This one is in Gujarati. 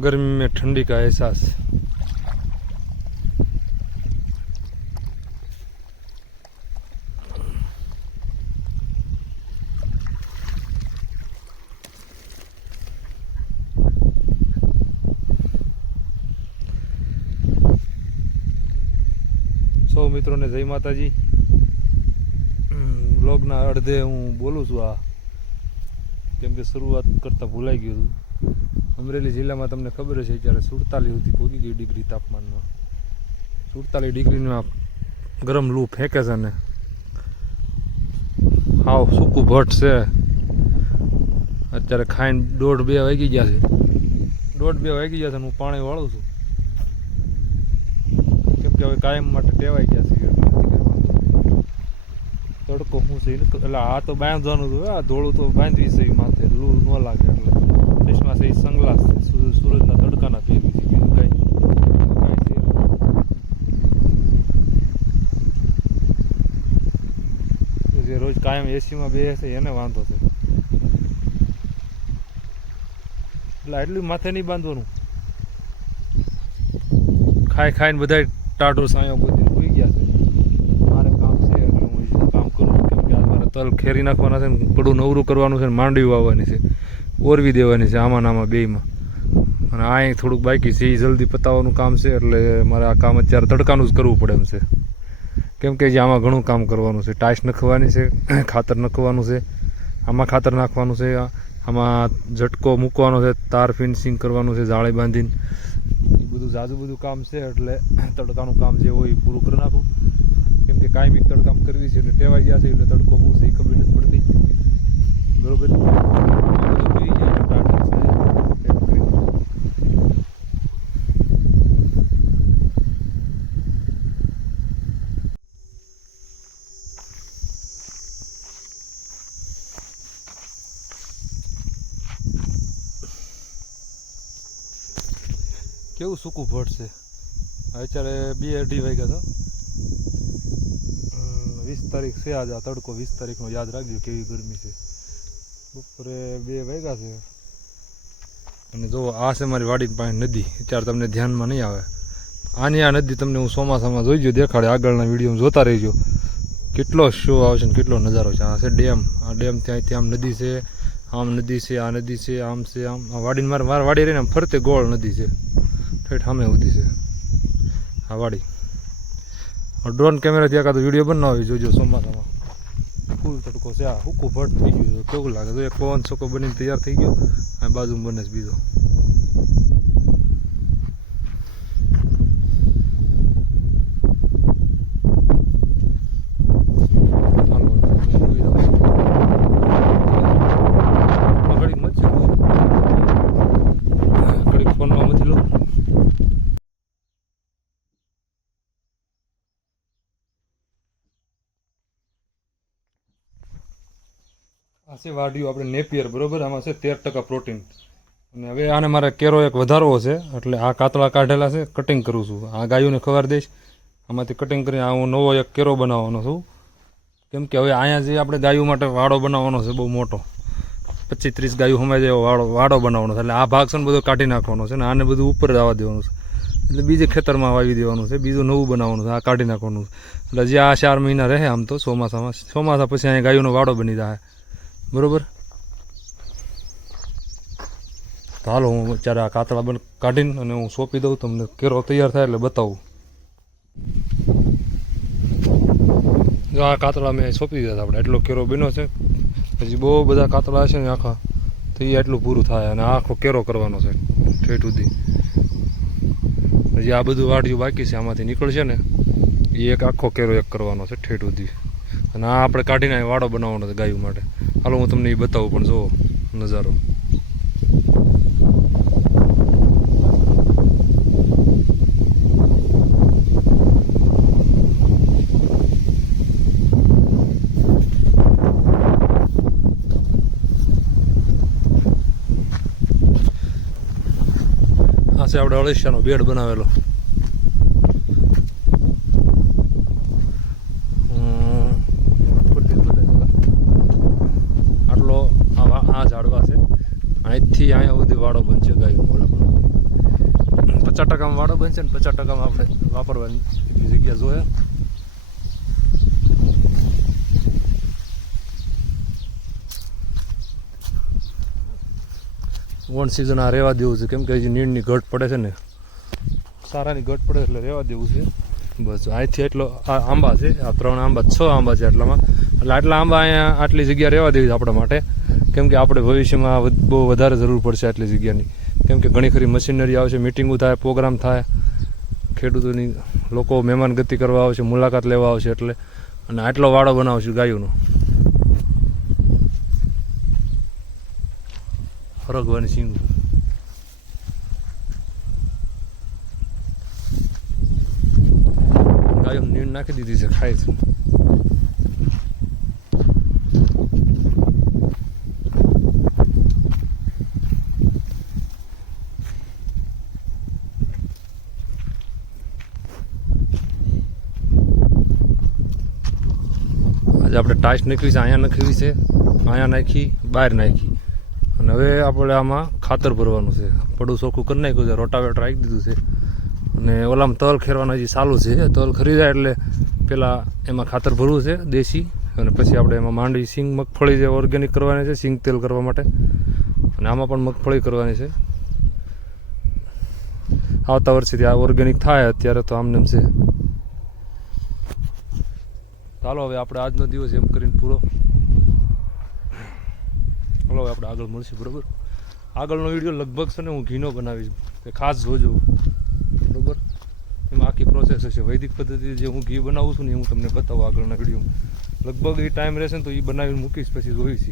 गर्मी में ठंडी का एहसास। सौ मित्रों ने जय माताजी। व्लॉगना अर्धे हूँ बोलूँ छूँ आ केम के शुरुआत करता भूलाई गयुं हतुं। अमरेली जिल्ला में तमने खबर है अत्यारे 47 सुधी पहोंची गई डिग्री तापमान में। 47 डिग्री गरम लू फेंके छे ने हाव सूकू भट्ट से। अत्यारे खाईने 1:30-2 वागी गया छे। 1:30-2 वागी गया छे। हूँ पाणी वाळुं छुं केम के हवे कायम माटे टेवाई गया छे। तड़को हूँ से એટલે આ તો બાંધવાનું હતું। આ ધોળું તો બાંધવી છે માથે લૂ ન લાગે એટલે ચશ્મા છે સનગ્લાસ છે સૂરજના તડકાના પહેરી છે બીજું કાંઈ છે જે રોજ કાયમ એસીમાં બેસે છે એને વાંધો છે એટલે આટલું માથે નહીં બાંધવાનું। ખાઈ ખાઈને બધા ટાઢો સાયો ગોતીને સૂઈ ગયા છે। મારે કામ છે એટલે હું કામ કરું કેમ કે મારે તલ ખેરી નાખવાના છે ને પડું નવરું કરવાનું છે ને માંડવી વાવવાની છે ઓરવી દેવાની છે આમાં નામાં બેયમાં અને આ થોડુંક બાકી છે એ જલ્દી પતાવવાનું કામ છે એટલે મારે આ કામ અત્યારે તડકાનું જ કરવું પડે એમ છે કેમ કે જે આમાં ઘણું કામ કરવાનું છે। ટાઈસ નખવાની છે ખાતર નખવાનું છે આમાં ખાતર નાખવાનું છે આમાં ઝટકો મૂકવાનો છે તાર ફિનિશિંગ કરવાનું છે જાળી બાંધીને એ બધું જાજુ બધું કામ છે એટલે તડકાનું કામ જે હોય એ પૂરું કરી નાખું કેમ કે કાયમી તડકામ કરવી છે એટલે ટેવાઈ ગયા છે એટલે તડકો શું છે એ ખબર નથી પડતી બરોબર। કેવું સૂકું ભટ્ટ છે। અત્યારે 2-2:30 વાગ્યા હતા। 20 તારીખ છે આજે। આ તડકો 20 તારીખનો યાદ રાખજો કેવી ગરમી છે। બપોરે 2 વાગ્યા છે અને જો આ છે મારી વાડી પાસે નદી। અત્યારે તમને ધ્યાનમાં નહીં આવે આની આ નદી તમને હું ચોમાસામાં જોઈજો દેખાડે આગળના વિડીયોમાં જોતા રહીજો કેટલો શો આવશે ને કેટલો નજારો છે। આ છે ડેમ। આ ડેમ ત્યાંથી આમ નદી છે આમ નદી છે આ નદી છે આમ છે આમ આ વાડીને મારા વાડી રહીને આમ ફરતે ગોળ નદી છે ઠેઠ સામે ઉધી છે આ વાડી। ડ્રોન કેમેરાથી આખા તો વિડીયો બનાવી જોજો ચોમાસામાં ફૂલ તડકો છે। આ હુકું ભટ્ટ થઈ ગયું છે કેવું લાગે તો એક પવન છોકો બનીને તૈયાર થઈ ગયો આ બાજુમાં બને છે બીજો। આ છે વાડિયું આપણે નેપિયર બરોબર। આમાં છે 13% પ્રોટીન અને હવે આને મારે કેરો એક વધારવો છે એટલે આ કાતળા કાઢેલા છે કટિંગ કરું છું। આ ગાયોને ખબર દઈશ આમાંથી કટિંગ કરીને આ હું નવો એક કેરો બનાવવાનો છું કેમ કે હવે અહીંયા જે આપણે ગાયો માટે વાડો બનાવવાનો છે બહુ મોટો 25-30 ગાયો સમાય જેવો વાડો બનાવવાનો છે એટલે આ ભાગ છે ને બધો કાઢી નાખવાનો છે ને આને બધું ઉપર આવવા દેવાનું છે એટલે બીજે ખેતરમાં વાવી દેવાનું છે બીજું નવું બનાવવાનું છે આ કાઢી નાખવાનું છે એટલે જે આ 4 મહિના રહે આમ તો ચોમાસા પછી અહીંયા ગાયોનો વાડો બની જાય બરોબર। તો હાલો હું અત્યારે આ કાતળા કાઢીને અને હું સોંપી દઉં તમને કેરો તૈયાર થાય એટલે બતાવું। જો આ કાતળા મેં સોંપી દીધા આપણે એટલો કેરો બન્યો છે હજી બહુ બધા કાતળા છે ને આખા તો એ એટલું પૂરું થાય અને આખો કેરો કરવાનો છે ઠેઠ સુધી। હજી આ બધું વાડિયું બાકી છે આમાંથી નીકળશે ને એ એક આખો કેરો એક કરવાનો છે ઠેઠ સુધી અને આ આપણે કાઢીને વાડો બનાવવાનો છે ગાયો માટે। હાલો હું તમને એ બતાવું પણ જુઓ નજારો। આ છે આપણે અળસિયાનો બેડ બનાવેલો। આટલો આ ઝાડવા છે અહીંથી અહીંયા સુધી વાડો બનશે ગાયો મોડા 50% વાળો બનશે ને 50% આપણે વાપરવાની એટલી જગ્યા જોઈએ. વન સિઝન આ રહેવા દેવું છે, કેમ કે હજી નીણની ઘટ પડે છે ને, સારાની ઘટ પડે એટલે રહેવા દેવું છે. બસ અહીંથી એટલો આ આંબા છે, આ 3 આંબા 6 આંબા છે આટલામાં, એટલે આટલા આંબા અહીંયા આટલી જગ્યા રહેવા દેવી છે આપણા માટે, કેમ કે આપણે ભવિષ્યમાં બહુ વધારે જરૂર પડશે આટલી જગ્યાની, કેમ કે ઘણી ખરી મશીનરી આવશે, મિટિંગો થાય, પ્રોગ્રામ થાય, ખેડૂતોની લોકો મહેમાન ગતિ કરવા આવશે, મુલાકાત લેવા આવશે, એટલે અને આટલો વાડો બનાવશું ગાયોનો. ફરગવાની સિંગ ગાયો નીણ નાખી દીધી છે, ખાય છે. આજે આપણે ટાઈસ નાખવી છે, અહીંયા નાખવી છે, અહીંયા નાખી, બહાર નાખી, અને હવે આપણે આમાં ખાતર ભરવાનું છે. પડું ચોખ્ખું કરી નાખ્યું છે, રોટાવેટર રાખી દીધું છે, અને ઓલામાં તલ ખેરવાનું હજી ચાલુ છે. તલ ખરી જાય એટલે પહેલાં એમાં ખાતર ભરવું છે દેશી, અને પછી આપણે એમાં માંડવી સિંગ મગફળી જે ઓર્ગેનિક કરવાની છે, સિંગ તેલ કરવા માટે, અને આમાં પણ મગફળી કરવાની છે. આવતા વર્ષેથી આ ઓર્ગેનિક થાય, અત્યારે તો આમને છે. ચાલો હવે આપણે આજનો દિવસ એમ કરીને પૂરો. ચાલો હવે આપણે આગળ મળશું, બરાબર. આગળનો વિડીયો લગભગ છે ને હું ઘીનો બનાવીશ, કે ખાસ જોજો, બરાબર. એમાં આખી પ્રોસેસ હશે, વૈદિક પદ્ધતિ જે હું ઘી બનાવું છું ને એ હું તમને બતાવું આગળના વિડીયોમાં. લગભગ એ ટાઈમ રહેશે ને તો એ બનાવીને મૂકીશ, પછી જોઈશ.